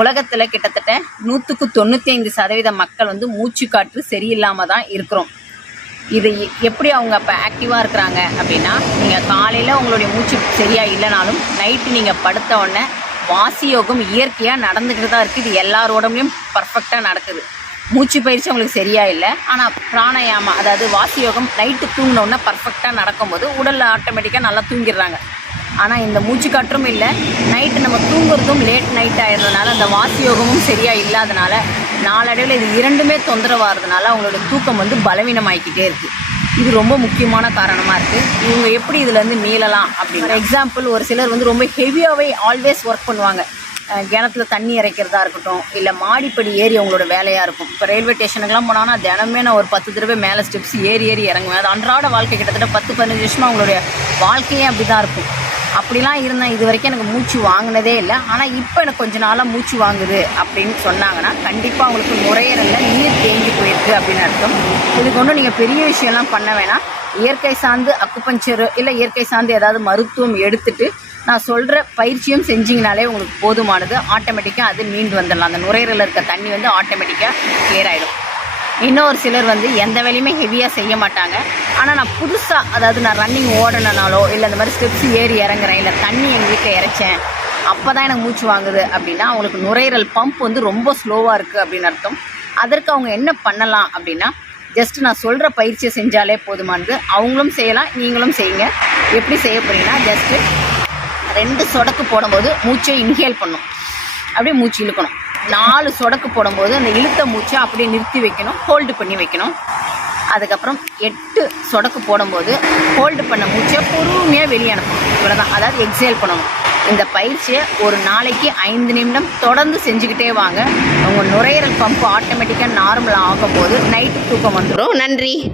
உலகத்தில் கிட்டத்தட்ட நூற்றுக்கு தொண்ணூற்றி ஐந்து சதவீத மக்கள் வந்து மூச்சு காற்று சரியில்லாமல் தான் இருக்கிறோம். இது எப்படி அவங்க அப்போ ஆக்டிவாக இருக்கிறாங்க அப்படின்னா நீங்கள் காலையில் உங்களுடைய மூச்சு சரியாக இல்லைனாலும் நைட்டு நீங்கள் படுத்த உடனே வாசி யோகம் இயற்கையாக நடந்துக்கிட்டு தான் இருக்குது இது எல்லாரோடமையும் பர்ஃபெக்டாக நடக்குது. மூச்சு பயிற்சி உங்களுக்கு சரியாக இல்லை. ஆனால் பிராணாயாமா அதாவது வாசி யோகம் நைட்டு தூங்கினோடனே பர்ஃபெக்டாக நடக்கும்போது உடலில் ஆட்டோமேட்டிக்காக நல்லா தூங்கிடுறாங்க. ஆனால் இந்த மூச்சு காற்றும் இல்லை. நைட்டு நம்ம தூங்குறதும் லேட் நைட் ஆயிடுறதுனால அந்த வாசி யோகமும் சரியாக இல்லாதனால நாளடைவில் இது இரண்டுமே தொந்தரவாகிறதுனால அவங்களோட தூக்கம் வந்து பலவீனமாகிக்கிட்டே இருக்குது இது ரொம்ப முக்கியமான காரணமாக இருக்குது இவங்க எப்படி இதுலேருந்து மீளலாம் அப்படின்னு எக்ஸாம்பிள் ஒரு சிலர் வந்து ரொம்ப ஹெவியாகவே ஆல்வேஸ் ஒர்க் பண்ணுவாங்க. கிணத்துல தண்ணி இறைக்கிறதா இருக்கட்டும் இல்லை மாடிப்படி ஏறி அவங்களோட வேலையாக இருக்கும். இப்போ ரயில்வே ஸ்டேஷனுக்குலாம் போனாங்கன்னா தினமே நான் ஒரு பத்து தடவை மேலே ஸ்டெப்ஸ் ஏறி ஏறி இறங்குவேன். அது அன்றாட வாழ்க்கை கிட்டத்தட்ட பத்து பதினஞ்சு வருஷமாக அவங்களுடைய வாழ்க்கையே அப்படி தான் இருக்கும். அப்படிலாம் இருந்தேன். இது வரைக்கும் எனக்கு மூச்சு வாங்கினதே இல்லை. ஆனால் இப்போ எனக்கு கொஞ்ச நாளாக மூச்சு வாங்குது அப்படின்னு சொன்னாங்கன்னா கண்டிப்பாக அவங்களுக்கு நுரையீரலில் நீர் தேங்கி போயிருக்கு அப்படின்னு அர்த்தம். இதுக்கு ஒன்றும் நீங்கள் பெரிய விஷயம்லாம் பண்ண வேணாம். இயற்கை சார்ந்து அக்குபஞ்சர் இல்லை இயற்கை சார்ந்து ஏதாவது மருத்துவம் எடுத்துட்டு நான் சொல்கிற பயிற்சியும் செஞ்சிங்கனாலே உங்களுக்கு போதுமானது. ஆட்டோமேட்டிக்காக அது மீண்டு வந்துடலாம். அந்த நுரையீரலில் இருக்க தண்ணி வந்து ஆட்டோமேட்டிக்காக கிளியர் ஆகிடும் இன்னொரு சிலர் வந்து எந்த வேலையுமே ஹெவியாக செய்ய மாட்டாங்க. ஆனால் நான் புதுசாக அதாவது நான் ரன்னிங் ஓடணுனாலோ இல்லை இந்த மாதிரி ஸ்டெப்ஸ் ஏறி இறங்குறேன் இல்லை தண்ணி எங்கள் வீட்டில் இறைச்சேன் அப்போ தான் எனக்கு மூச்சு வாங்குது அப்படின்னா அவங்களுக்கு நுரையீரல் பம்ப் வந்து ரொம்ப ஸ்லோவாக இருக்குது அப்படின்னு அர்த்தம். அதற்கு அவங்க என்ன பண்ணலாம் அப்படின்னா ஜஸ்ட் நான் சொல்கிற பயிற்சியை செஞ்சாலே போதுமானது. அவங்களும் செய்யலாம் நீங்களும் செய்யுங்க. எப்படி செய்ய போகிறீங்கன்னா ஜஸ்ட்டு ரெண்டு சொடக்கு போடும்போது மூச்சை இன்ஹேல் பண்ணும். அப்படியே மூச்சு இழுக்கணும். நாலு சொடக்கு போடும்போது அந்த இழுத்த மூச்சை அப்படியே நிறுத்தி வைக்கணும் ஹோல்டு பண்ணி வைக்கணும். அதுக்கப்புறம் எட்டு சொடக்கு போடும்போது ஹோல்டு பண்ண மூச்சை பொறுமையாக வெளியே அனுப்பணும். இவ்வளோதான் அதாவது எக்ஸேல் பண்ணணும். இந்த பயிற்சியை ஒரு நாளைக்கு ஐந்து நிமிடம் தொடர்ந்து செஞ்சுக்கிட்டே வாங்க. உங்கள் நுரையீரல் பம்பு ஆட்டோமேட்டிக்காக நார்மலாக ஆகும் போது நைட்டு தூக்கம் வந்துடும் நன்றி.